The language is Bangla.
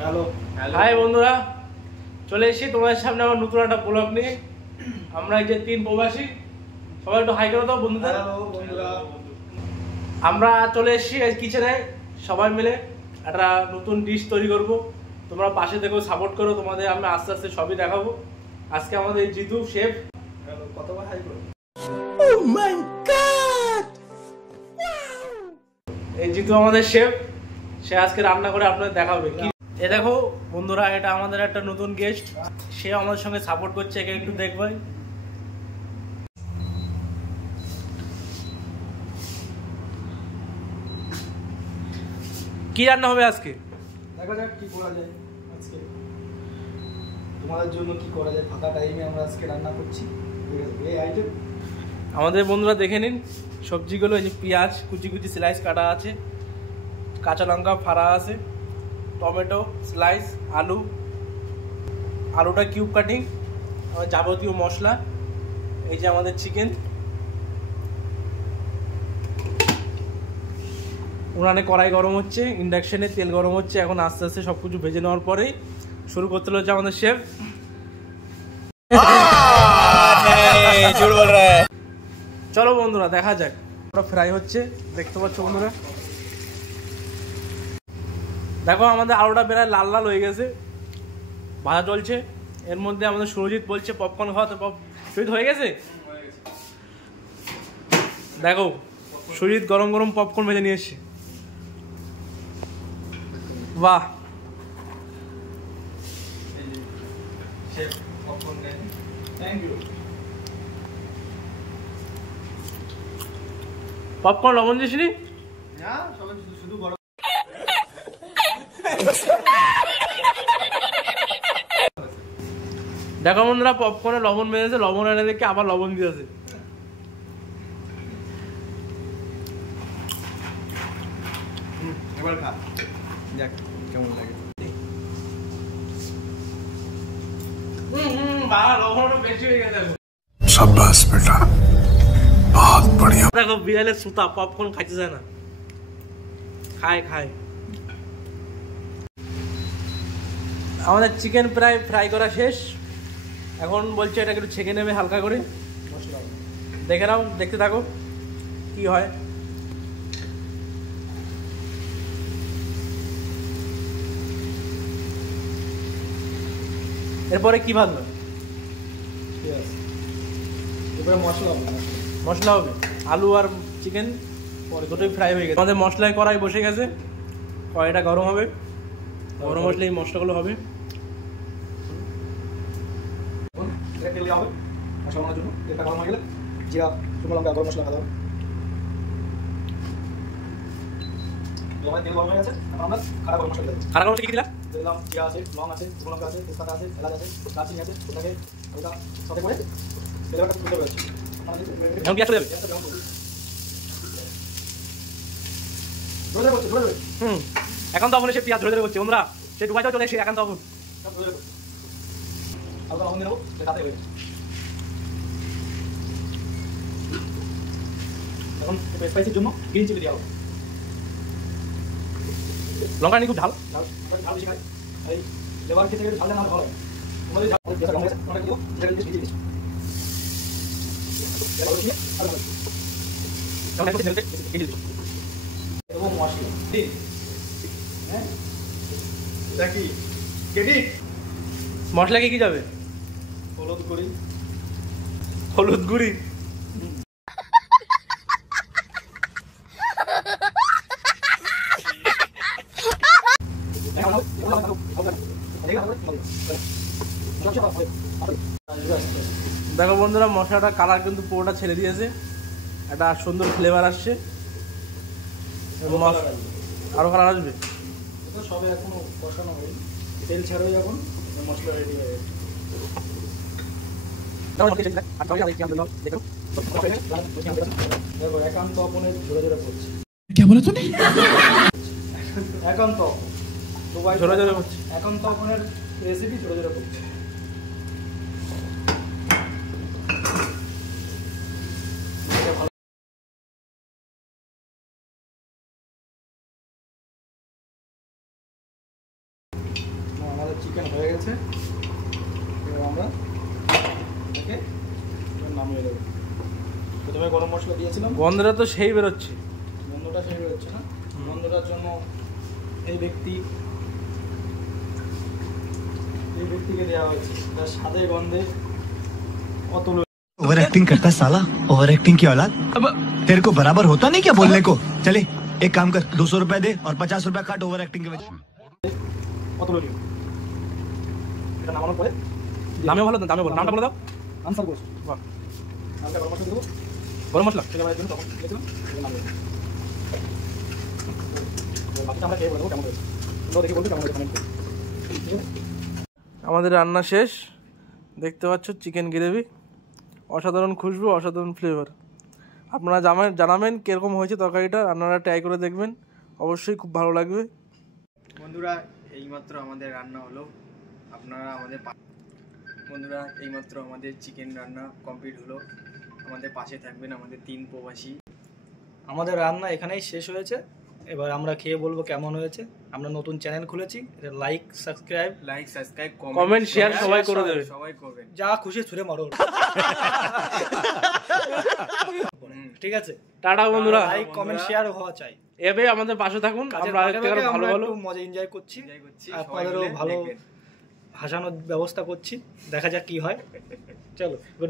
হ্যালো হাই বন্ধুরা, চলে এসেছি তোমাদের সামনে আমার নতুন একটা ব্লগ নিয়ে। আমরা এই যে 3 প্রবাসী, সবাই একটু হাই করে দাও বন্ধুদের। বন্ধুরা, আমরা চলে এসেছি এই কিচেনে, সবাই মিলে একটা নতুন ডিশ তৈরি করব। তোমরা পাশে থেকো, সাপোর্ট করো, তোমাদের আমি আস্তে আস্তে সবই দেখাবো। আজকে আমাদের জিতু শেফ। কতবার হাই করো। ও মাই গড, এই জিতু আমাদের শেফ, সে আজকে রান্না করে আপনাদের দেখাবে। কি এ দেখো বন্ধুরা, এটা আমাদের একটা নতুন গেস্ট, সে আমাদের সঙ্গে সাপোর্ট করছে, একে একটু দেখবেন। কি রান্না হবে আজকে? দেখা যাক কি করা যায় আজকে, তোমাদের জন্য কি করা যায়। ফাঁকা টাইমে আমরা আজকে রান্না করছি। এই আইটেম আমাদের বন্ধুরা দেখে নিন সবজিগুলো। এই যে পেঁয়াজ কুচি কুচি স্লাইস কাটা আছে, কাঁচা লঙ্কা ফাড়া আছে, টমেটো স্লাইস, আলুটা কিউব কাটিং, যাবতীয় মশলা। এই যে আমাদের চিকেন, উনানে কড়াই গরম হচ্ছে, ইন্ডাকশনে তেল গরম হচ্ছে। এখন আস্তে আস্তে সবকিছু ভেজে নেওয়ার পরেই শুরু করতে হচ্ছে আমাদের শেফ। চলো বন্ধুরা দেখা যাক। ফ্রাই হচ্ছে, দেখতে পাচ্ছ বন্ধুরা। দেখো আমাদের আলুটা প্রায় লাল লাল হয়ে গেছে, ভাজা চলছে। এর মধ্যে আমাদের সুরজিৎ বলছে পপকর্ন খাওয়াতে। সুরজিৎ হয়ে গেছে? দেখো সুরজিৎ গরম গরম পপকর্ন ভেজে নিয়ে এসছে। বাহ, থ্যাংক ইউ। পপকর্ন লবণ দিসনি? না, সবাই শুধু বড়। দেখো বন্ধুরা, পপকর্নে লবণ মেরেছে, লবণ এনে দেখে আবার লবণ দিয়েছে। এবার খা, দেখ কেমন লাগে। লবণ বেশি হয়ে গেছে। शाबाश बेटा, बहुत बढ़िया। দেখো বিড়ালের সুতা পপকর্ন খাইতে চায় না, খায়। আমাদের চিকেন প্রায় ফ্রাই করা শেষ। এখন বলছে এটাকে একটু ছেঁকে নেবে হালকা করে। মশলা দেখে নাও, দেখতে থাকো কি হয়। এরপরে কি ভাজবে? পেঁয়াজ, এবারে মশলা হবে। মশলা হবে, আলু আর চিকেন দুটোই ফ্রাই হয়ে গেছে। আমাদের মশলায় কড়াই বসে গেছে, কড়াইটা গরম হবে, গরম মশলা এই মশলাগুলো হবে। এটা তেল দেওয়া হবে মশলা বানানোর জন্য। তেলটা গরম হয়ে গেলে জিরা, শুকনো লঙ্কা, গরম মশলা দেওয়া হবে। তেল গরম হয়ে গেছে, এখন আমরা খাড়া গরম মশলা দেবো। খারাপ মশলা কি দিলা? দিলাম জিরা আছে, লং আছে, শুকনো লঙ্কা আছে, তেজপাতা আছে, এলাচ আছে, দারচিনি আছে। ওটাকে হালকা সাথে করে ফ্লেভারটা তুলতে হবে। এখন পেঁয়াজ চলে যাবে। ধরে ধরে এখন তখন সে পেঁয়াজ ধরে করছে বন্ধুরা, সে ডুবাইটাও চলে এসে এখন তখন হালকা লবণ দিয়ে নেবো, তাতে হয়ে এখন স্পাইসির জন্য গ্রিন চিলি দেওয়া হবে। লঙ্কা নিয়ে খুব ঝাল। ঝাল বেশি খাই, এই লেবার খেতে গেলে ঝালটা না ভালো হয়। তোমাদের ঝাল বেশি কম গেছে, তোমরা দিও যেটা দিতে দিয়েছি। এবং মশলা দিন। হ্যাঁ, দেখি কেডি মশলা কি যাবে? হলুদ করি, হলুদ গুঁড়ি, দেখো বন্ধুরা মশলাটা কালার কিন্তু পুরোটা ছেড়ে দিয়েছে, একটা সুন্দর ফ্লেভার আসছে। আরো কালার আসবে। এটা সবে এখনো কষানো হয়নি, তেল ছাড়াই এখন মশলা রেডি হয়ে গেছে। দেখো একান্ত অপনের ঝরে ঝরে পড়ছে। क्या बोला तूने? একান্ত ঝরে ঝরে পড়ছে। একান্ত অপনের রেসিপি ঝরে ঝরে পড়ছে। চিকেন হয়ে গেছে, এবার আমরা এটাকে নামিয়ে দেবো। প্রথমে গরম মশলা দিয়েছিলাম, গন্ধটা তো সেই বেরোচ্ছে। গন্ধটা সেই বেরোচ্ছে না? গন্ধটার জন্য এই ব্যক্তিকে দেওয়া হয়েছে, তার স্বাদে গন্ধে অতুলনীয়। ओवर एक्टिंग करता है साला, ओवर एक्टिंग की औलाद। अब तेरे को बराबर होता नहीं क्या बोलने को? चले एक काम कर, 200 रुपए दे और 50 रुपए काट ओवर एक्टिंग के वजह। অতুলনীয়। এটা নামানোর পরে নামে ভালো, নামে বলো, নামটা বলে দাও। আনসার গোস্ট, বাহ, হালকা গরম মশলা দেবো, গরম মশলা। সেখানে জন্য তখন দিয়েছিলাম, এবার নামিয়ে দেবো। বাকিটা আমরা খেয়ে বলবো কেমন হয়েছে, তোমরাও দেখে বলবে কেমন হয়েছে কমেন্ট করে। ঠিক আছে? আমাদের রান্না শেষ, দেখতে পাচ্ছ চিকেন গ্রেভি, অসাধারণ খুশবু, অসাধারণ ফ্লেভার। আপনারা জানাবেন কীরকম হয়েছে তরকারিটা, আপনারা ট্রাই করে দেখবেন, অবশ্যই খুব ভালো লাগবে। বন্ধুরা এইমাত্র আমাদের রান্না হলো, বন্ধুরা এইমাত্র আমাদের চিকেন রান্না কমপ্লিট হলো। আমাদের পাশে থাকবেন আমাদের 3 প্রবাসী। আমাদের রান্না এখানেই শেষ হয়েছে, এবার আমরা খেয়ে বলবো কেমন হয়েছে। আমরা নতুন চ্যানেল খুলেছি, এটা লাইক সাবস্ক্রাইব কমেন্ট শেয়ার সবাই করে দেবেন, সবাই করবেন, যা খুশি ছুঁড়ে মারো। ঠিক আছে, টাটা বন্ধুরা। লাইক কমেন্ট শেয়ার হওয়া চাই। এভাবে আমাদের পাশে থাকুন, আমরা আরেকটা ভালো ভালো একটু মজা এনজয় করছি, সবাই আপনাদেরও মিলে ভালো দেখবেন। হাসানোর ব্যবস্থা করছি, দেখা যাক কি হয়। চলো, গুড